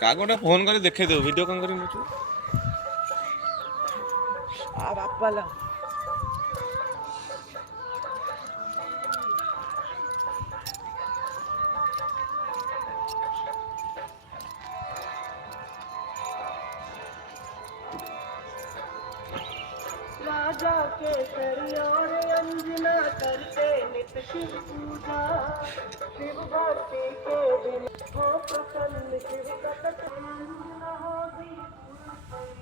क्या गोटे फोन कर देखे दो वीडियो कौन करी मुझे आ बापाला राजा के और अंजना करते नित शिव पूजा शिव भक्ति के दिन हो प्रसन्न शिव कटक अंजना होगी